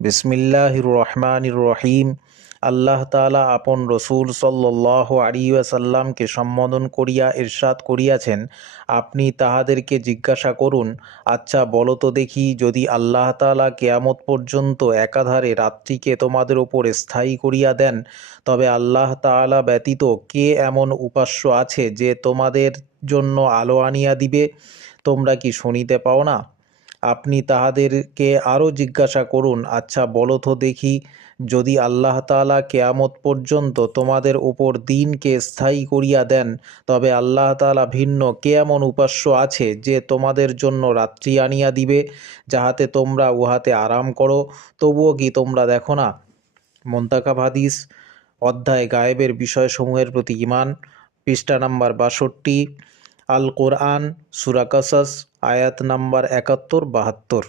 বিসমিল্লাহির রহমানির রহিম। আল্লাহ তাআলা আপন রসুল সাল্লাল্লাহু আলাইহি ওয়াসাল্লামকে সম্বোধন করিয়া ইরশাদ করিয়াছেন, আপনি তাহাদেরকে জিজ্ঞাসা করুন, আচ্ছা বলো তো দেখি, যদি আল্লাহ তাআলা কিয়ামত পর্যন্ত একাধারে রাত্রিকে তোমাদের উপর স্থায়ী করিয়া দেন, তবে আল্লাহ তাআলা ব্যতীত কে এমন উপাস্য আছে যে তোমাদের জন্য আলো আনিয়া দিবে? তোমরা কি শুনিতে পাও না? আপনি তাহাদেরকে আরও জিজ্ঞাসা করুন, আচ্ছা বলো তো দেখি, যদি আল্লাহ তাআলা কেয়ামত পর্যন্ত তোমাদের উপর দিনকে স্থায়ী করিয়া দেন, তবে আল্লাহ তাআলা ভিন্ন কে এমন উপাস্য আছে যে তোমাদের জন্য রাত্রি আনিয়া দিবে, যাহাতে তোমরা উহাতে আরাম করো? তবুও কি তোমরা দেখো না? মোন্তাকাব হাদিস, অধ্যায় গায়েবের বিষয়সমূহের প্রতি ঈমান, পৃষ্ঠা নাম্বার ৬২, আল কোরআন, সূরা কাসাস, আয়াত নাম্বার ৭১-৭২।